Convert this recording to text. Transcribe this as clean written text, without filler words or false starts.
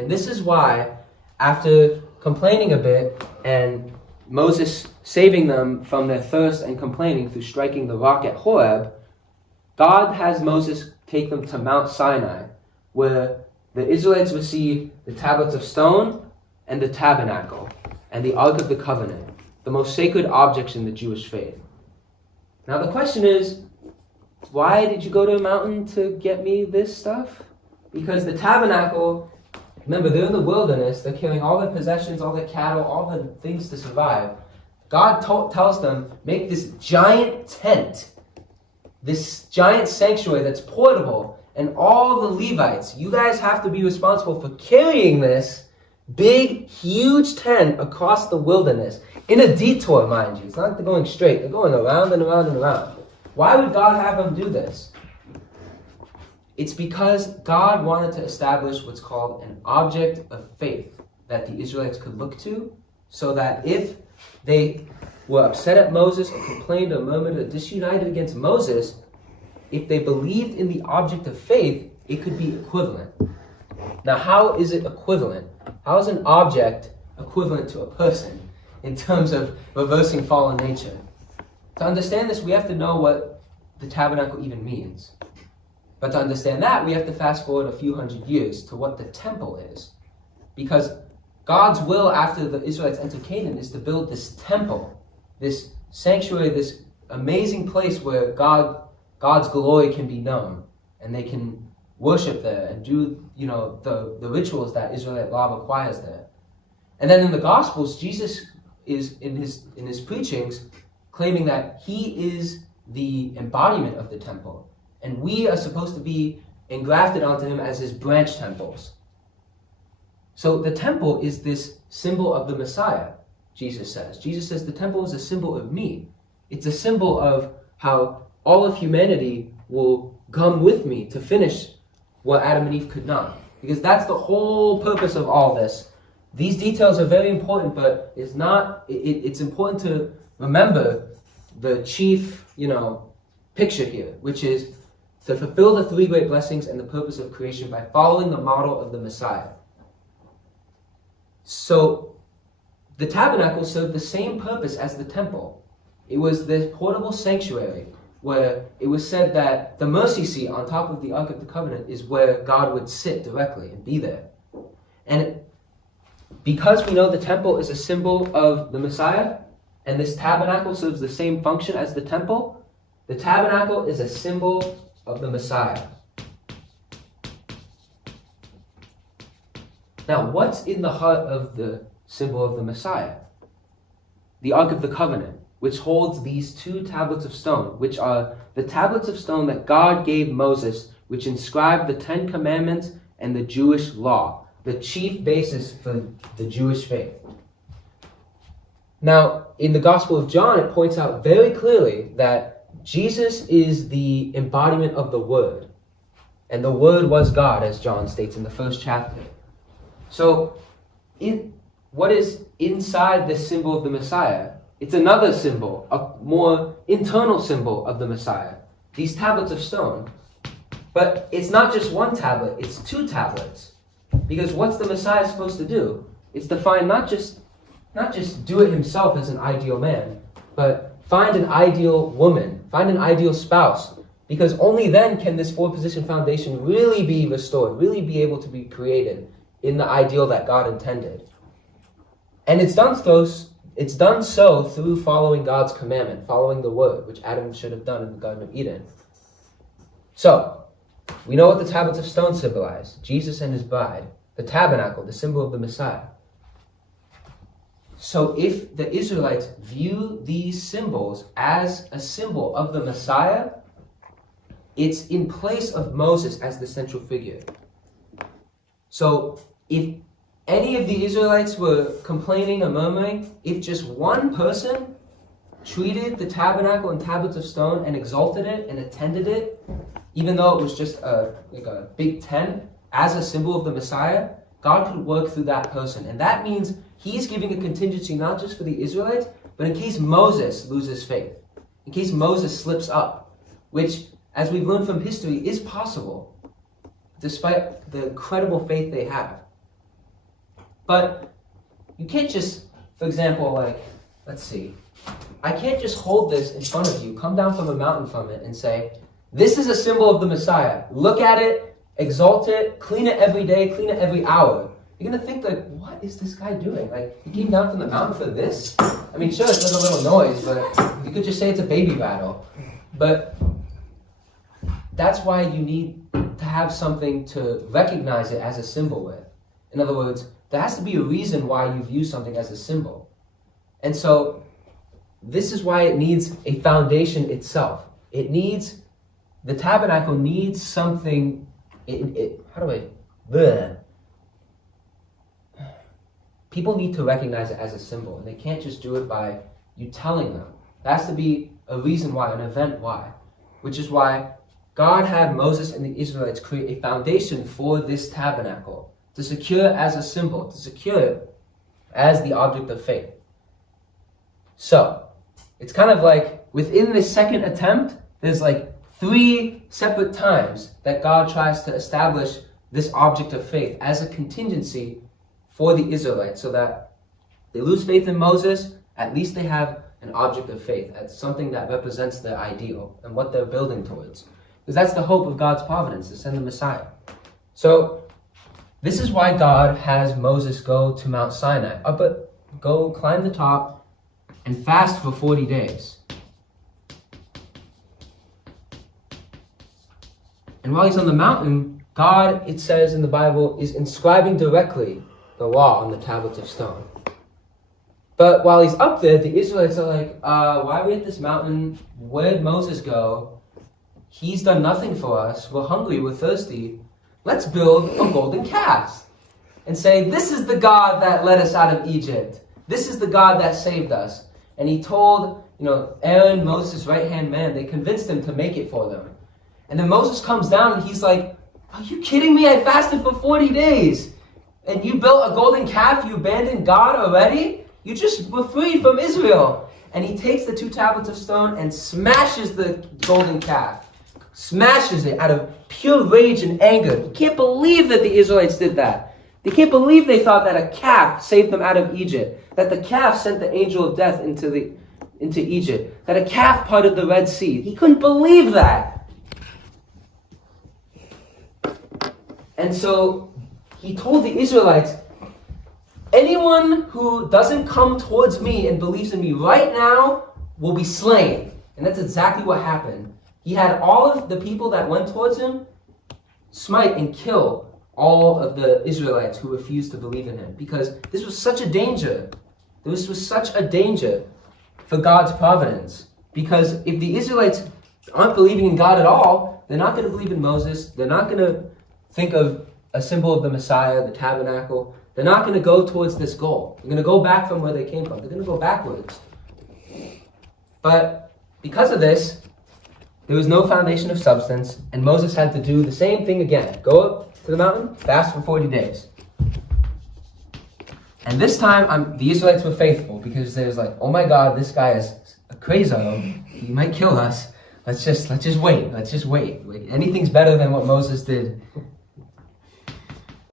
And this is why, after complaining a bit and Moses saving them from their thirst and complaining through striking the rock at Horeb, God has Moses take them to Mount Sinai, where the Israelites receive the tablets of stone and the tabernacle and the Ark of the Covenant, the most sacred objects in the Jewish faith. Now the question is, why did you go to a mountain to get me this stuff? Because the tabernacle, remember, they're in the wilderness, they're carrying all their possessions, all their cattle, all the things to survive. God tells them, make this giant tent, this giant sanctuary that's portable, and all the Levites, you guys have to be responsible for carrying this big, huge tent across the wilderness, in a detour, mind you. It's not going straight, they're going around and around and around. Why would God have them do this? It's because God wanted to establish what's called an object of faith that the Israelites could look to, so that if they were upset at Moses or complained or murmured or disunited against Moses, if they believed in the object of faith, it could be equivalent. Now, how is it equivalent? How is an object equivalent to a person in terms of reversing fallen nature? To understand this, we have to know what the tabernacle even means. But to understand that, we have to fast forward a few hundred years to what the temple is. Because God's will after the Israelites enter Canaan is to build this temple, this sanctuary, this amazing place where God's glory can be known, and they can worship there and do, the rituals that Israelite law requires there. And then in the Gospels, Jesus is in his preachings claiming that he is the embodiment of the temple, and we are supposed to be engrafted onto him as his branch temples. So the temple is this symbol of the Messiah, Jesus says. Jesus says the temple is a symbol of me. It's a symbol of how all of humanity will come with me to finish what Adam and Eve could not. Because that's the whole purpose of all this. These details are very important, but it's important to remember the chief, picture here, which is to fulfill the three great blessings and the purpose of creation by following the model of the Messiah. So the tabernacle served the same purpose as the temple. It was this portable sanctuary where it was said that the mercy seat on top of the Ark of the Covenant is where God would sit directly and be there. And because we know the temple is a symbol of the Messiah, and this tabernacle serves the same function as the temple, the tabernacle is a symbol of the Messiah. Now, what's in the heart of the symbol of the Messiah? The Ark of the Covenant, which holds these two tablets of stone, which are the tablets of stone that God gave Moses, which inscribed the Ten Commandments and the Jewish law, the chief basis for the Jewish faith. Now, in the Gospel of John, it points out very clearly that Jesus is the embodiment of the Word. And the Word was God, as John states in the first chapter. So, what is inside this symbol of the Messiah? It's another symbol, a more internal symbol of the Messiah. These tablets of stone. But it's not just one tablet, it's two tablets. Because what's the Messiah supposed to do? It's to find not just do it himself as an ideal man, but find an ideal woman, find an ideal spouse. Because only then can this four-position foundation really be restored, really be able to be created in the ideal that God intended. And it's done so through following God's commandment, following the Word, which Adam should have done in the Garden of Eden. So, we know what the tablets of stone symbolize: Jesus and his bride. The tabernacle, the symbol of the Messiah. So if the Israelites view these symbols as a symbol of the Messiah, it's in place of Moses as the central figure. So if any of the Israelites were complaining or murmuring, if just one person treated the tabernacle and tablets of stone and exalted it and attended it, even though it was just a big tent, as a symbol of the Messiah, God could work through that person. And that means he's giving a contingency not just for the Israelites, but in case Moses loses faith, in case Moses slips up, which, as we've learned from history, is possible, despite the incredible faith they have. But you can't just, for example, like, let's see. I can't just hold this in front of you, come down from a mountain from it and say, this is a symbol of the Messiah. Look at it, exalt it, clean it every day, clean it every hour. You're going to think like, what is this guy doing? Like, he came down from the mountain for this? I mean, sure, it does a little noise, but you could just say it's a baby rattle. But that's why you need to have something to recognize it as a symbol with. In other words, there has to be a reason why you view something as a symbol. And so, this is why it needs a foundation itself. The tabernacle needs something, people need to recognize it as a symbol. And they can't just do it by you telling them. There has to be a reason why, an event why. Which is why God had Moses and the Israelites create a foundation for this tabernacle, to secure it as a symbol, to secure it as the object of faith. So, it's kind of like, within this second attempt, there's like 3 separate times that God tries to establish this object of faith as a contingency for the Israelites, so that they lose faith in Moses, at least they have an object of faith, as something that represents their ideal and what they're building towards. Because that's the hope of God's providence, to send the Messiah. So, this is why God has Moses go to Mount Sinai, go climb the top, and fast for 40 days. And while he's on the mountain, God, it says in the Bible, is inscribing directly the law on the tablets of stone. But while he's up there, the Israelites are like, why are we at this mountain? Where did Moses go? He's done nothing for us. We're hungry, we're thirsty. Let's build a golden calf and say, this is the God that led us out of Egypt. This is the God that saved us. And he told, Aaron, Moses' right-hand man, they convinced him to make it for them. And then Moses comes down and he's like, are you kidding me? I fasted for 40 days. And you built a golden calf? You abandoned God already? You just were freed from Israel. And he takes the 2 tablets of stone and smashes the golden calf. Smashes it out of pure rage and anger. You can't believe that the Israelites did that. They can't believe they thought that a calf saved them out of Egypt. That the calf sent the angel of death into Egypt. That a calf parted the Red Sea. He couldn't believe that. And so he told the Israelites, anyone who doesn't come towards me and believes in me right now will be slain. And that's exactly what happened. He had all of the people that went towards him smite and kill all of the Israelites who refused to believe in him. Because this was such a danger. This was such a danger for God's providence. Because if the Israelites aren't believing in God at all, they're not going to believe in Moses. They're not going to think of a symbol of the Messiah, the tabernacle. They're not going to go towards this goal. They're going to go back from where they came from. They're going to go backwards. But because of this, there was no foundation of substance, and Moses had to do the same thing again. Go up to the mountain, fast for 40 days. And this time, the Israelites were faithful, because they was like, oh my God, this guy is a crazo. He might kill us. Let's just wait. Let's just wait. Anything's better than what Moses did